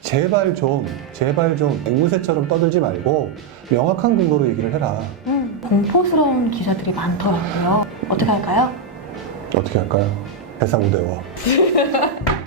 제발 좀, 제발 좀 앵무새처럼 떠들지 말고 명확한 근거로 얘기를 해라. 음, 공포스러운 기사들이 많더라고요. 어떻게 할까요? 어떻게 할까요? 해상 우대워.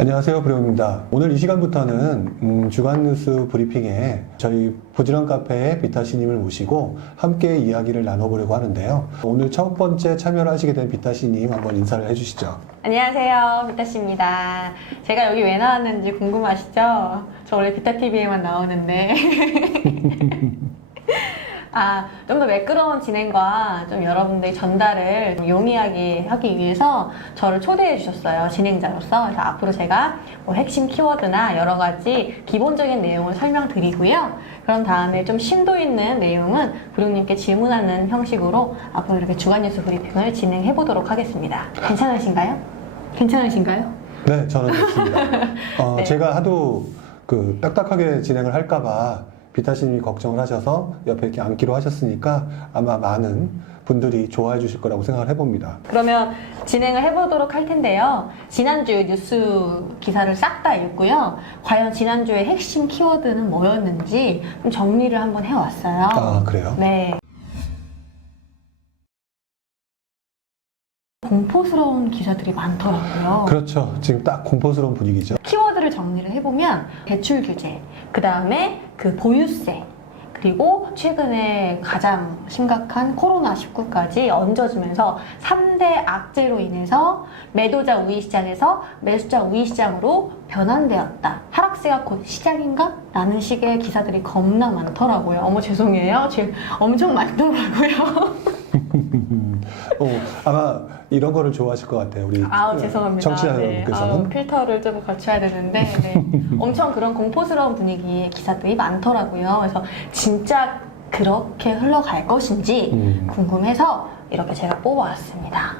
안녕하세요, 브레온입니다. 오늘 이 시간부터는 음, 주간 뉴스 브리핑에 저희 부지런 카페의 비타씨님을 모시고 함께 이야기를 나눠보려고 하는데요. 오늘 첫 번째 참여를 하시게 된 비타씨님 한번 인사를 해주시죠. 안녕하세요. 비타씨입니다. 제가 여기 왜 나왔는지 궁금하시죠? 저 원래 비타TV에만 나오는데. 아, 좀 더 매끄러운 진행과 좀 여러분들의 전달을 좀 용이하게 하기 위해서 저를 초대해 주셨어요. 진행자로서. 그래서 앞으로 제가 뭐 핵심 키워드나 여러 가지 기본적인 내용을 설명드리고요. 그런 다음에 좀 심도 있는 내용은 구룡님께 질문하는 형식으로 앞으로 이렇게 주간 뉴스 브리핑을 진행해 보도록 하겠습니다. 괜찮으신가요? 괜찮으신가요? 네, 저는 좋습니다. 어, 네. 제가 하도 그 딱딱하게 진행을 할까봐 비타씨님이 걱정을 하셔서 옆에 이렇게 앉기로 하셨으니까 아마 많은 분들이 좋아해 주실 거라고 생각을 해봅니다. 그러면 진행을 해보도록 할 텐데요. 지난주 뉴스 기사를 싹 다 읽고요. 과연 지난주의 핵심 키워드는 뭐였는지 좀 정리를 한번 해왔어요. 아, 그래요? 네. 공포스러운 기사들이 많더라고요. 그렇죠. 지금 딱 공포스러운 분위기죠. 키워드를 정리를 해보면 대출 규제, 그 다음에 그 보유세, 그리고 최근에 가장 심각한 코로나19까지 얹어지면서 3대 악재로 인해서 매도자 우위 시장에서 매수자 우위 시장으로 변환되었다. 하락세가 곧 시작인가? 라는 식의 기사들이 겁나 많더라고요. 어머 죄송해요. 지금 엄청 많더라고요. 어, 아마 이런 거를 좋아하실 것 같아요. 우리 아우 죄송합니다. 네. 여러분께서는. 아우, 필터를 좀 갖춰야 되는데 네. 엄청 그런 공포스러운 분위기의 기사들이 많더라고요. 그래서 진짜 그렇게 흘러갈 것인지 음, 궁금해서 이렇게 제가 뽑아왔습니다.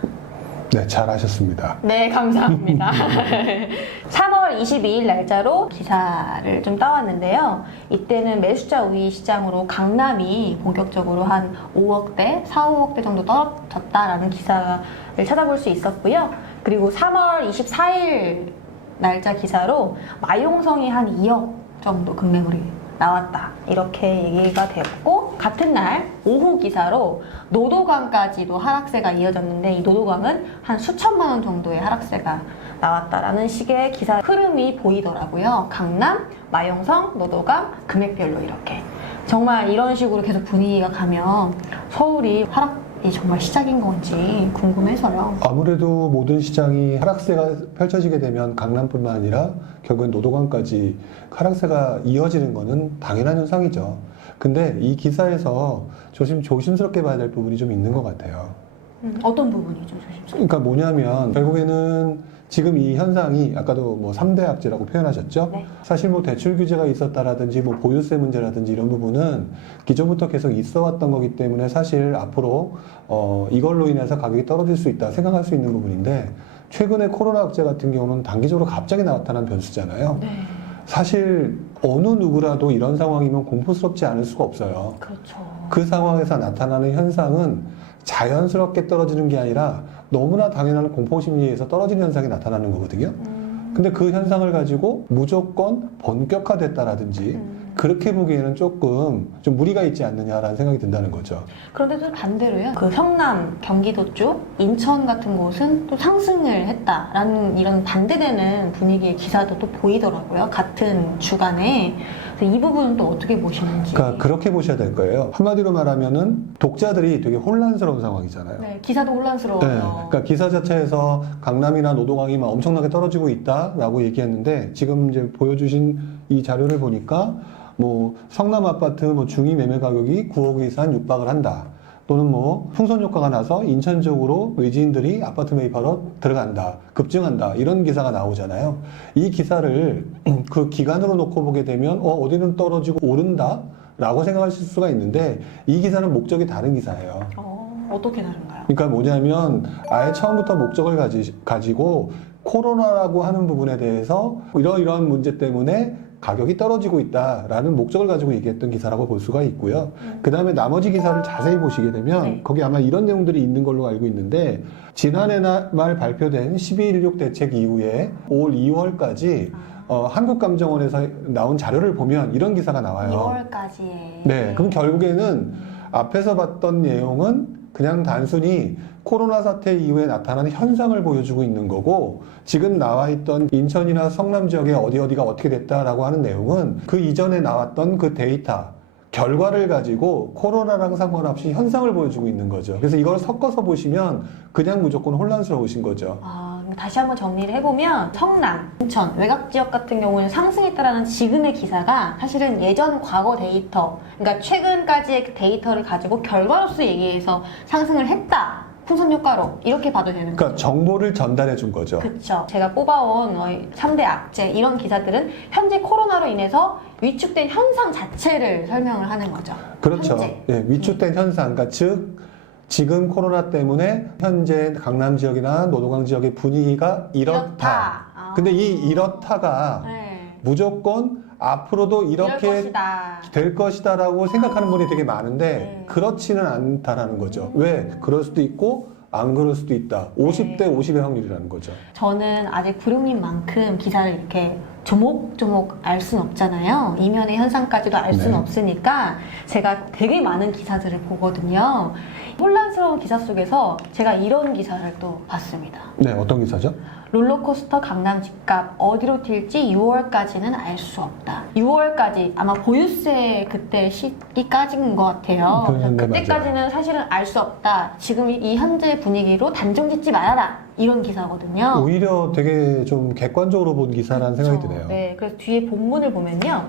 네, 잘하셨습니다. 네, 감사합니다. 3월 22일 날짜로 기사를 좀 따왔는데요. 이때는 매수자 우위 시장으로 강남이 본격적으로 한 5억대, 4, 5억대 정도 떨어졌다라는 기사를 찾아볼 수 있었고요. 그리고 3월 24일 날짜 기사로 마용성이 한 2억 정도 금매물이 나왔다. 이렇게 얘기가 됐고, 같은 날 오후 기사로 노도강까지도 하락세가 이어졌는데, 이 노도강은 한 수천만 원 정도의 하락세가 나왔다라는 식의 기사 흐름이 보이더라고요. 강남, 마용성, 노도강, 금액별로 이렇게. 정말 이런 식으로 계속 분위기가 가면 서울이 하락 이 정말 시작인 건지 궁금해서요. 아무래도 모든 시장이 하락세가 펼쳐지게 되면 강남뿐만 아니라 결국엔 노도강까지 하락세가 이어지는 거는 당연한 현상이죠. 근데 이 기사에서 조심, 조심스럽게 봐야 될 부분이 좀 있는 것 같아요. 음, 어떤 부분이죠, 조심스럽게? 그러니까 뭐냐면 결국에는 지금 이 현상이 아까도 뭐 3대 악재라고 표현하셨죠? 네. 사실 뭐 대출 규제가 있었다라든지 뭐 보유세 문제라든지 이런 부분은 기존부터 계속 있어 왔던 거기 때문에 사실 앞으로 어 이걸로 인해서 가격이 떨어질 수 있다 생각할 수 있는 부분인데 최근에 코로나 악재 같은 경우는 단기적으로 갑자기 나타난 변수잖아요. 네, 사실 어느 누구라도 이런 상황이면 공포스럽지 않을 수가 없어요. 그렇죠. 그 상황에서 나타나는 현상은 자연스럽게 떨어지는 게 아니라 너무나 당연한 공포 심리에서 떨어지는 현상이 나타나는 거거든요. 음, 근데 그 현상을 가지고 무조건 본격화됐다라든지 음. 그렇게 보기에는 조금 좀 무리가 있지 않느냐라는 생각이 든다는 거죠. 그런데 또 반대로요. 그 성남, 경기도 쪽, 인천 같은 곳은 또 상승을 했다라는 이런 반대되는 분위기의 기사도 또 보이더라고요. 같은 주간에. 그래서 이 부분은 또 어떻게 보시는지. 그러니까 그렇게 보셔야 될 거예요. 한마디로 말하면은 독자들이 되게 혼란스러운 상황이잖아요. 네, 기사도 혼란스러워요. 네, 그러니까 기사 자체에서 강남이나 노동강이 막 엄청나게 떨어지고 있다라고 얘기했는데 지금 이제 보여주신 이 자료를 보니까 뭐 성남 아파트 뭐 중위 매매 가격이 9억 이상 육박을 한다. 또는 뭐 풍선 효과가 나서 인천 쪽으로 외지인들이 아파트 매입하러 들어간다, 급증한다 이런 기사가 나오잖아요. 이 기사를 그 기간으로 놓고 보게 되면 어 어디는 떨어지고 오른다 라고 생각하실 수가 있는데 이 기사는 목적이 다른 기사예요. 어, 어떻게 다른가요? 그러니까 뭐냐면 아예 처음부터 목적을 가지, 가지고 코로나라고 하는 부분에 대해서 이러이러한 문제 때문에 가격이 떨어지고 있다라는 목적을 가지고 얘기했던 기사라고 볼 수가 있고요. 그 다음에 나머지 기사를 자세히 보시게 되면 네. 거기 아마 이런 내용들이 있는 걸로 알고 있는데 지난해 나- 말 발표된 12.16 대책 이후에 올 2월까지 어, 한국감정원에서 나온 자료를 보면 이런 기사가 나와요. 2월까지에. 네, 그럼 결국에는 앞에서 봤던 내용은 그냥 단순히 코로나 사태 이후에 나타나는 현상을 보여주고 있는 거고 지금 나와 있던 인천이나 성남 지역에 어디 어디가 어떻게 됐다라고 하는 내용은 그 이전에 나왔던 그 데이터 결과를 가지고 코로나랑 상관없이 현상을 보여주고 있는 거죠. 그래서 이걸 섞어서 보시면 그냥 무조건 혼란스러우신 거죠. 아, 다시 한번 정리를 해보면 성남, 인천, 외곽 지역 같은 경우는 상승했다라는 지금의 기사가 사실은 예전 과거 데이터, 그러니까 최근까지의 그 데이터를 가지고 결과로서 얘기해서 상승을 했다. 풍선 효과로 이렇게 봐도 되는 그러니까 거죠. 정보를 전달해 준 거죠. 그렇죠. 제가 뽑아온 어, 3대 악재 이런 기사들은 현재 코로나로 인해서 위축된 현상 자체를 설명을 하는 거죠. 그렇죠. 현재. 예, 위축된 현상, 그러니까 즉 지금 코로나 때문에 현재 강남 지역이나 노동강 지역의 분위기가 이렇다. 아. 근데 이 이렇다가 네. 무조건 앞으로도 이렇게 것이다. 될 것이다라고 생각하는 분이 되게 많은데 네. 그렇지는 않다라는 거죠. 왜? 그럴 수도 있고 안 그럴 수도 있다. 50대 50의 확률이라는 거죠. 저는 아직 구룡님만큼 기사를 이렇게 조목조목 알순 없잖아요. 이면의 현상까지도 알 수는 네. 없으니까 제가 되게 많은 기사들을 보거든요. 혼란스러운 기사 속에서 제가 이런 기사를 또 봤습니다. 네, 어떤 기사죠? 롤러코스터 강남 집값 어디로 튈지 6월까지는 알 수 없다. 6월까지 아마 보유세 그때 시기까지인 것 같아요. 그, 네, 그때까지는 사실은 알 수 없다. 지금 이, 이 현재 분위기로 단정 짓지 말아라. 이런 기사거든요. 오히려 되게 좀 객관적으로 본 기사라는 생각이 그렇죠. 드네요. 네, 그래서 뒤에 본문을 보면요.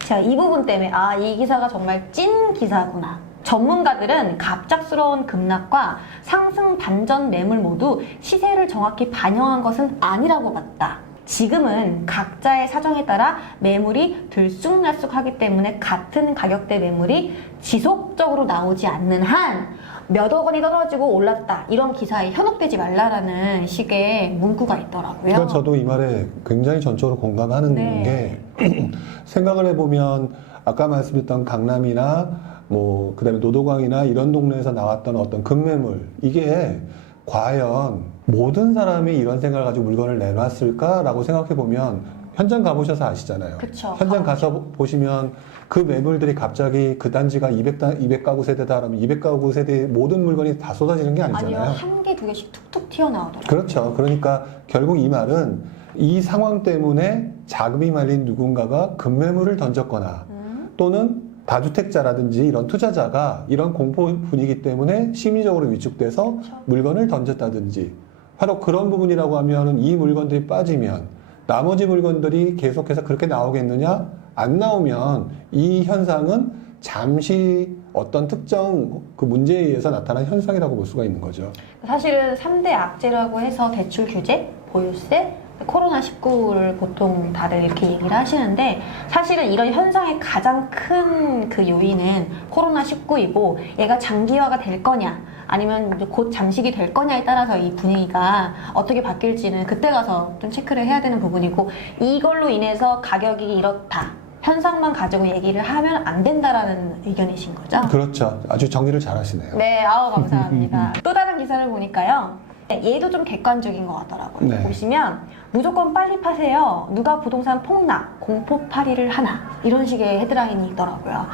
제가 이 부분 때문에 아, 이 기사가 정말 찐 기사구나. 전문가들은 갑작스러운 급락과 상승 반전 매물 모두 시세를 정확히 반영한 것은 아니라고 봤다. 지금은 각자의 사정에 따라 매물이 들쑥날쑥하기 때문에 같은 가격대 매물이 지속적으로 나오지 않는 한 몇억 원이 떨어지고 올랐다 이런 기사에 현혹되지 말라라는 식의 문구가 있더라고요. 그러니까 저도 이 말에 굉장히 전적으로 공감하는 네. 게 생각을 해보면 아까 말씀드렸던 강남이나 뭐 그다음에 노도광이나 이런 동네에서 나왔던 어떤 급매물 이게 과연 모든 사람이 이런 생각을 가지고 물건을 내놨을까라고 생각해 보면 현장 가보셔서 아시잖아요. 그쵸. 현장 가서 보시면 그 매물들이 갑자기 그 단지가 200, 200가구 세대다 그러면 200가구 세대의 모든 물건이 다 쏟아지는 게 아니잖아요. 아니요, 한 개, 두 개씩 툭툭 튀어나오더라고요. 그렇죠. 그러니까 결국 이 말은 이 상황 때문에 자금이 말린 누군가가 급매물을 던졌거나 음, 또는 다주택자라든지 이런 투자자가 이런 공포 분위기 때문에 심리적으로 위축돼서 그렇죠. 물건을 던졌다든지 바로 그런 부분이라고 하면 이 물건들이 빠지면 나머지 물건들이 계속해서 그렇게 나오겠느냐? 안 나오면 이 현상은 잠시 어떤 특정 그 문제에 의해서 나타난 현상이라고 볼 수가 있는 거죠. 사실은 3대 악재라고 해서 대출 규제, 보유세, 코로나19를 보통 다들 이렇게 얘기를 하시는데 사실은 이런 현상의 가장 큰 그 요인은 코로나19이고 얘가 장기화가 될 거냐 아니면 곧 잠식이 될 거냐에 따라서 이 분위기가 어떻게 바뀔지는 그때 가서 좀 체크를 해야 되는 부분이고 이걸로 인해서 가격이 이렇다 현상만 가지고 얘기를 하면 안 된다라는 의견이신 거죠? 그렇죠. 아주 정리를 잘 하시네요. 네, 아우 감사합니다. 또 다른 기사를 보니까요. 네, 얘도 좀 객관적인 것 같더라고요. 네. 보시면 무조건 빨리 파세요. 누가 부동산 폭락, 공포팔이를 하나 이런 식의 헤드라인이 있더라고요.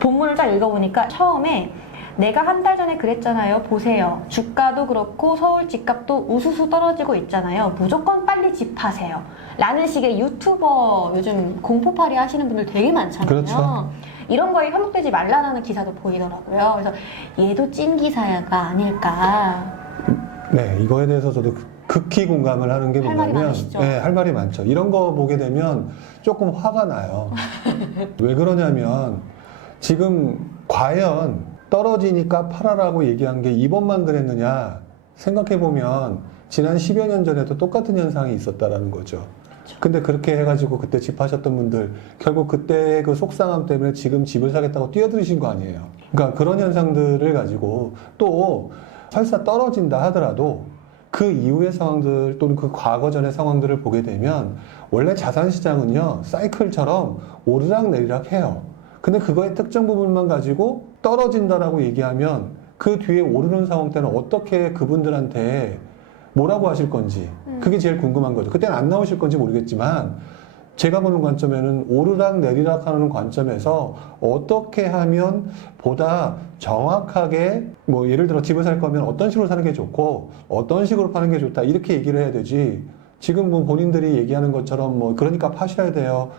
본문을 잘 읽어보니까 처음에 내가 한 달 전에 그랬잖아요. 보세요. 주가도 그렇고 서울 집값도 우수수 떨어지고 있잖아요. 무조건 빨리 집 파세요. 라는 식의 유튜버 요즘 공포팔이 하시는 분들 되게 많잖아요. 그렇죠. 이런 거에 현혹되지 말라라는 기사도 보이더라고요. 그래서 얘도 찐 기사가 아닐까. 네, 이거에 대해서 저도 극- 극히 공감을 하는 게 할 말이 뭐냐면, 많으시죠? 네, 할 말이 많죠. 이런 거 보게 되면 조금 화가 나요. 왜 그러냐면, 지금 과연 떨어지니까 팔아라고 얘기한 게 이번만 그랬느냐 생각해 보면, 지난 10여 년 전에도 똑같은 현상이 있었다라는 거죠. 근데 그렇게 해가지고 그때 집 하셨던 분들 결국 그때 그 속상함 때문에 지금 집을 사겠다고 뛰어들으신 거 아니에요. 그러니까 그런 현상들을 가지고 또 설사 떨어진다 하더라도 그 이후의 상황들 또는 그 과거 전의 상황들을 보게 되면 원래 자산 시장은요 사이클처럼 오르락 내리락 해요. 근데 그거의 특정 부분만 가지고 떨어진다라고 얘기하면 그 뒤에 오르는 상황 때는 어떻게 그분들한테 뭐라고 하실 건지 음. 그게 제일 궁금한 거죠. 그때는 안 나오실 건지 모르겠지만 제가 보는 관점에는 오르락 내리락 하는 관점에서 어떻게 하면 보다 정확하게 뭐 예를 들어 집을 살 거면 어떤 식으로 사는 게 좋고 어떤 식으로 파는 게 좋다 이렇게 얘기를 해야 되지 지금 뭐 본인들이 얘기하는 것처럼 뭐 그러니까 파셔야 돼요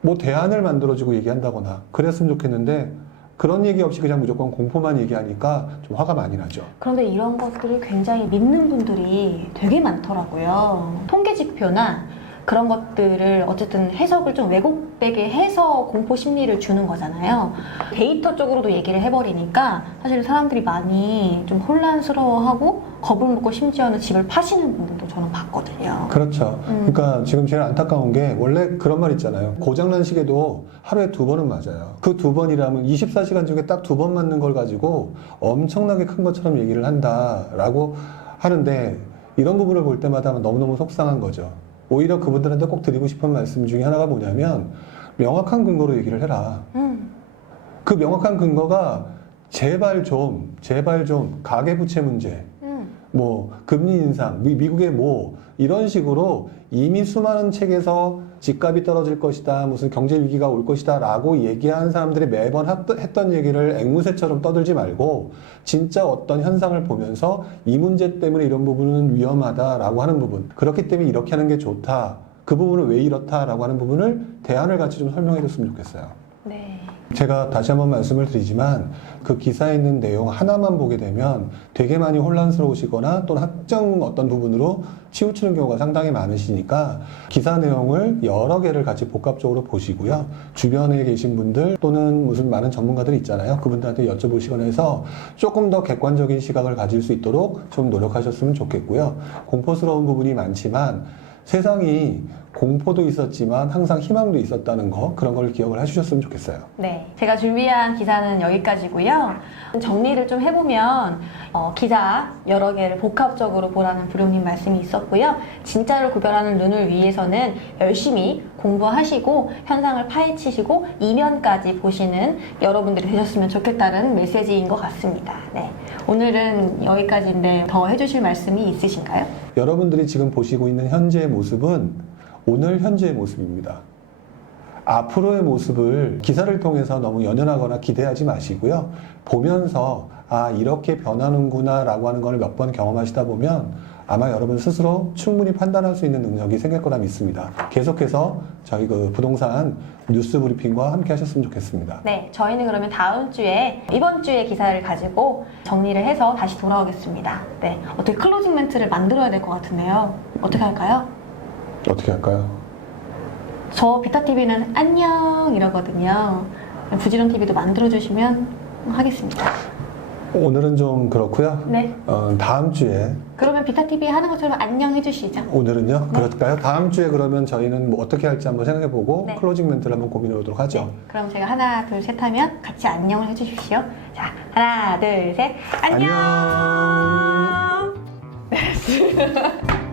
뭐 대안을 만들어주고 얘기한다거나 그랬으면 좋겠는데 그런 얘기 없이 그냥 무조건 공포만 얘기하니까 좀 화가 많이 나죠. 그런데 이런 것들을 굉장히 믿는 분들이 되게 많더라고요. 통계 지표나 그런 것들을 어쨌든 해석을 좀 왜곡되게 해서 공포 심리를 주는 거잖아요. 데이터 쪽으로도 얘기를 해버리니까 사실 사람들이 많이 좀 혼란스러워하고 겁을 먹고 심지어는 집을 파시는 분들도 저는 봤거든요. 그렇죠. 음. 그러니까 지금 제일 안타까운 게 원래 그런 말 있잖아요. 고장난 시계도 하루에 두 번은 맞아요. 그 두 번이라면 24시간 중에 딱 두 번 맞는 걸 가지고 엄청나게 큰 것처럼 얘기를 한다라고 하는데 이런 부분을 볼 때마다 너무너무 속상한 거죠. 오히려 그분들한테 꼭 드리고 싶은 말씀 중에 하나가 뭐냐면 명확한 근거로 얘기를 해라. 음, 그 명확한 근거가 제발 좀, 제발 좀 가계부채 문제, 음, 뭐 금리 인상, 미, 미국의 뭐 이런 식으로 이미 수많은 책에서 집값이 떨어질 것이다, 무슨 경제 위기가 올 것이다 라고 얘기한 사람들이 매번 했- 했던 얘기를 앵무새처럼 떠들지 말고 진짜 어떤 현상을 보면서 이 문제 때문에 이런 부분은 위험하다 라고 하는 부분, 그렇기 때문에 이렇게 하는 게 좋다. 그 부분은 왜 이렇다 라고 하는 부분을 대안을 같이 좀 설명해 줬으면 좋겠어요. 네. 제가 다시 한번 말씀을 드리지만 그 기사에 있는 내용 하나만 보게 되면 되게 많이 혼란스러우시거나 또는 특정 어떤 부분으로 치우치는 경우가 상당히 많으시니까 기사 내용을 여러 개를 같이 복합적으로 보시고요. 주변에 계신 분들 또는 무슨 많은 전문가들이 있잖아요. 그분들한테 여쭤보시거나 해서 조금 더 객관적인 시각을 가질 수 있도록 좀 노력하셨으면 좋겠고요. 공포스러운 부분이 많지만 세상이 공포도 있었지만 항상 희망도 있었다는 거 그런 걸 기억을 해주셨으면 좋겠어요. 네, 제가 준비한 기사는 여기까지고요. 정리를 좀 해보면 어, 기사 여러 개를 복합적으로 보라는 부룡님 말씀이 있었고요. 진짜를 구별하는 눈을 위해서는 열심히 공부하시고 현상을 파헤치시고 이면까지 보시는 여러분들이 되셨으면 좋겠다는 메시지인 것 같습니다. 네, 오늘은 여기까지인데 더 해주실 말씀이 있으신가요? 여러분들이 지금 보시고 있는 현재의 모습은 오늘 현재의 모습입니다. 앞으로의 모습을 기사를 통해서 너무 연연하거나 기대하지 마시고요. 보면서 아 이렇게 변하는구나 라고 하는 걸 몇 번 경험하시다 보면 아마 여러분 스스로 충분히 판단할 수 있는 능력이 생길 거라 믿습니다. 계속해서 저희 그 부동산 뉴스 브리핑과 함께 하셨으면 좋겠습니다. 네, 저희는 그러면 다음 주에 이번 주의 기사를 가지고 정리를 해서 다시 돌아오겠습니다. 네, 어떻게 클로징 멘트를 만들어야 될 것 같은데요. 어떻게 할까요? 어떻게 할까요? 저 비타 TV는 안녕 이러거든요. 부지런 TV도 만들어 주시면 하겠습니다. 오늘은 좀 그렇고요. 네, 어, 다음 주에 그러면 비타 TV 하는 것처럼 안녕 해주시죠. 오늘은요? 네. 그럴까요? 다음 주에 그러면 저희는 뭐 어떻게 할지 한번 생각해보고 네. 클로징 멘트를 한번 고민해 보도록 하죠. 그럼 제가 하나, 둘, 셋 하면 같이 안녕을 해주십시오. 자, 하나, 둘, 셋, 안녕. 안녕. 네.